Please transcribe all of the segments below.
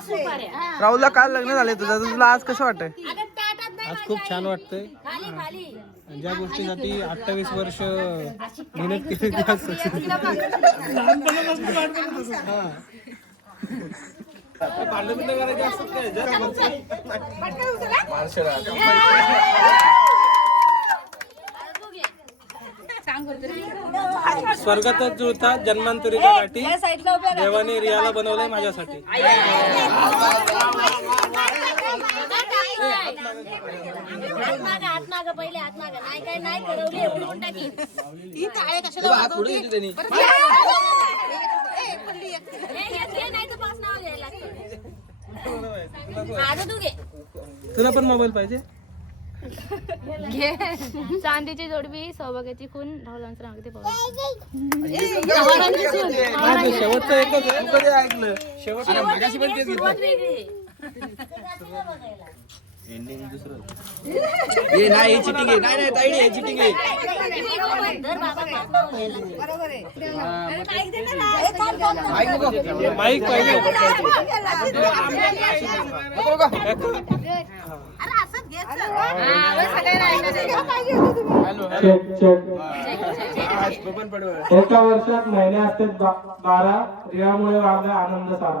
सुपाऱ्या राहुलला काल लग्न झाले तुझं तर तुला आज कसं वाटतंय? अगं ताटात नाही आज खूप छान वाटतंय. खाली खाली. ज्या गोष्टीसाठी अठ्ठावीस वर्ष मेहनत केली त्या. हा. भांडण बिंडण करायचे असतात काय ह्याच्यात? स्वर्गातच जुळतात जन्मांतरीच्या गाठी देवाने रियाला बनवलंय माझ्यासाठी. तुला पण मोबाईल पाहिजे? घे. चांदीची जोडवी सौभाग्याची खून राहुलांचं नाव ते पाहू हा, ते शेवटचं एकच आहे कधी ऐकलं शेवटचं माईक पाहिजे एका वर्षात महिने असतात बारा रियामुळे वाढला आनंद सारा.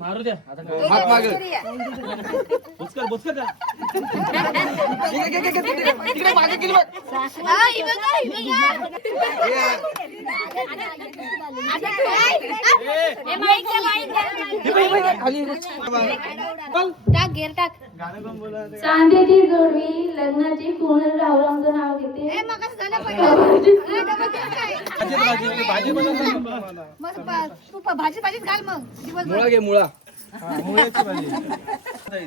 मारू द्या. बुचकर बुचकर द्या हे माईक द्या, माईक द्या. टाक घेर टाक चांदीची जोडवी लग्नाची खून राहुलांचं नाव घेते. भाजी भाजीत घाल मग मुळा घे मुळा. मुळ्याची भाजी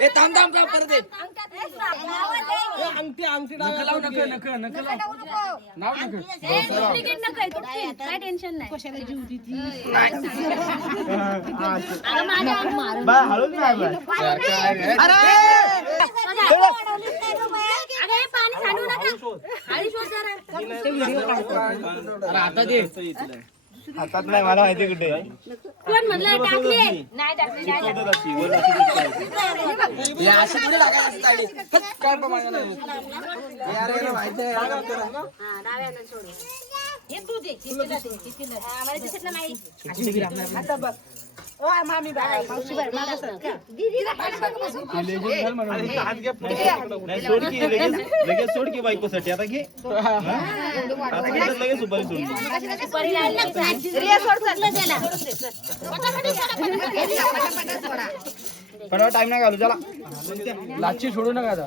ए, थांब, थांब, थांब, परत ये. अंगठी अंगठी नका लावू नका नका नका. नाव नका ए, duplicate नको आहे, तुटतील. काय टेन्शन नाही. अगं, माझ्या अंगावर. अगं, हे पाणी सांडू नका. खाली शोध जरा. हातात नाही मला माहिती कुठे कोण म्हणलं टाकली नाही टाकली नाही टाकली. हा, डाव्यानं सोडू. हे तू दे, चिचीला दे, चिचीला. हा, मला दिसत नाही. नाही सोड की लगेच लगेच सोड की बायकोसाठी. आता घे. आता कुठं लगेच सुपारी सोडली सुपारी लावली की काय? कुठलं त्याला? पण टाइम नाही घालू. चला. लाची सोडू नका आता.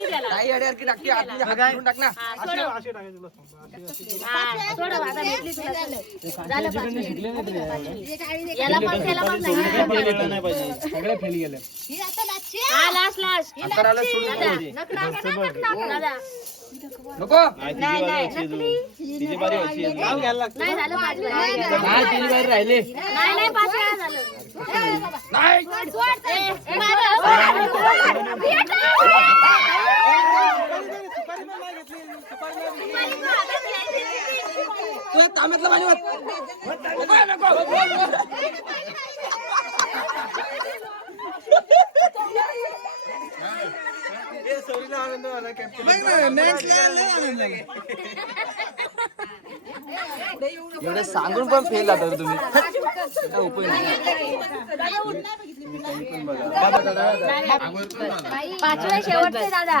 काही अडे की टाकते आतमध्ये हात घालून टाक ना. हा, आता सगळ्या फेल गेल्या हा, लास्ट लास्ट हाताला सोडून दादा. नको नाही, तिची बारी व्हायची अजून. तिची बारी व्हायची लागतं नाही झालं पाच वेळा. नाही तिन्ही बाहेर राहिले नाही नाही पाच वेळा झालं नाही ए, मारं. तुला तांब्यातलं पाणी वाट नको नको एवढे सांगून पण फेल जातात तुम्ही. काय उपयोग नाही. पाचव्या शेवटचे दादा.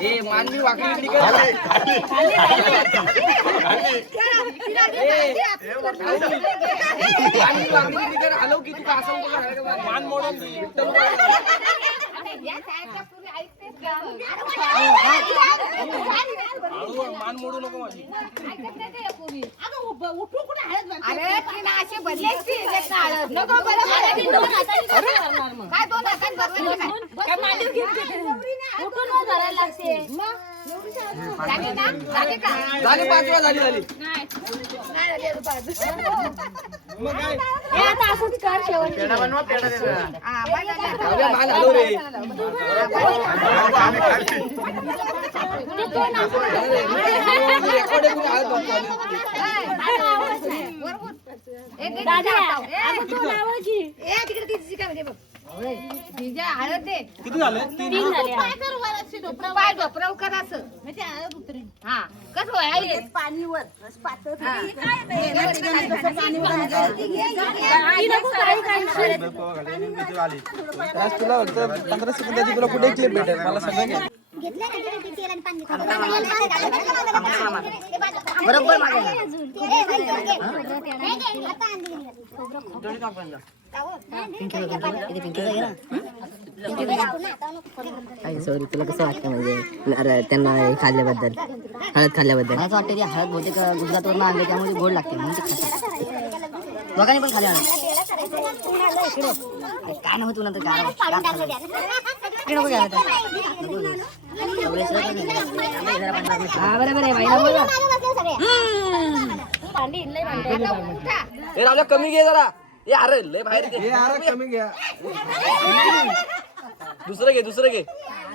ए मानवी वाकडी इकडे कर. मानवी वाकडी इकडे कर. हलव की तू का असं उभं राहिलं का? मान मोडून. विठ्ठल हळू मान मोडू नको माझी अरे ती ना अशी बदलायची एक ना हळद. नको बरं, मला ती दोन हाताने कसं करणार मग? काय दोन हाताने बरवायचं काय? काय मांडीव घेऊन घेते? लागते. झाली ना? झाली का? झाली पाचवा झाली झाली नाही झाली अजून पाच. मग काय हे आता असंच कर शेवटची. हा, बरं झालं. हळव्या मान हलव रे रेकॉर्ड आहे, तुम्ही हळद बघ. दादा, अगं तू लावायची. ए, तिकडे ती तिची काय म्हणते बघ. किती झाले? तीन. पाय ढोपराव कर असं. हा. कसं होय, आई? हा. ही नको करायला काय आज तुला फक्त पंधरा सेकंदाची तुला कुठे क्लिप भेटेल? मला सगळं घे सॉरी तुला कसं वाटतं म्हणजे अरे त्यांना हे खाल्ल्याबद्दल? हळद खाल्ल्याबद्दल? असं वाटतं की हळद बहुतेक गुजरातवरून आणले त्यामुळे गोड लागते खातात. दोघांनी पण खाल्लं काय नव्हतं तुला तर काय नको घ्यायला. हा बरोबर आहे बाईला बोला. ए राजा कमी घे जरा. ए अरे लय बाहेर घे. कमी घ्या. दुसरं घे दुसरं घे.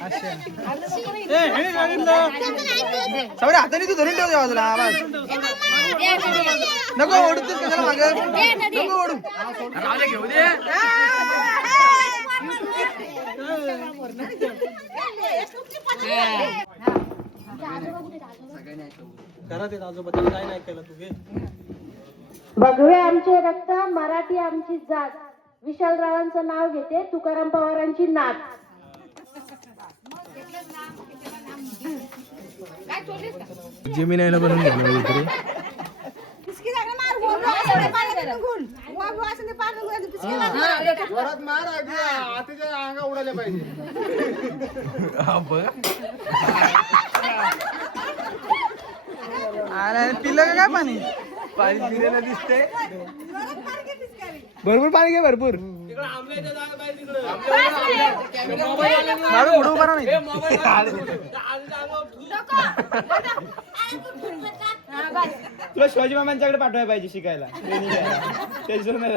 अच्छा. ए, हे सांगितलं. सगळ्या हाताने तू धरून ठेव त्या बाजूला आवाज. नको ओढतोस कशाला मागं. नको ओढू घेऊ येत आजोबा काय नाही केलं तू घे. भगवे आमचे रक्त मराठी आमची जात. विशालरावांचं नाव घेते तुकाराम पवारांची नात. जिमिनायला बनवून घ्यायला इकडे. अरे पिलं का काय पाणी? पाणी पिलेलं दिसते भरपूर पाणी घे भरपूर. बरा नाही. तुला शिवाजी मामांच्याकडे पाठवायला पाहिजे शिकायला. त्याच्यावर नाही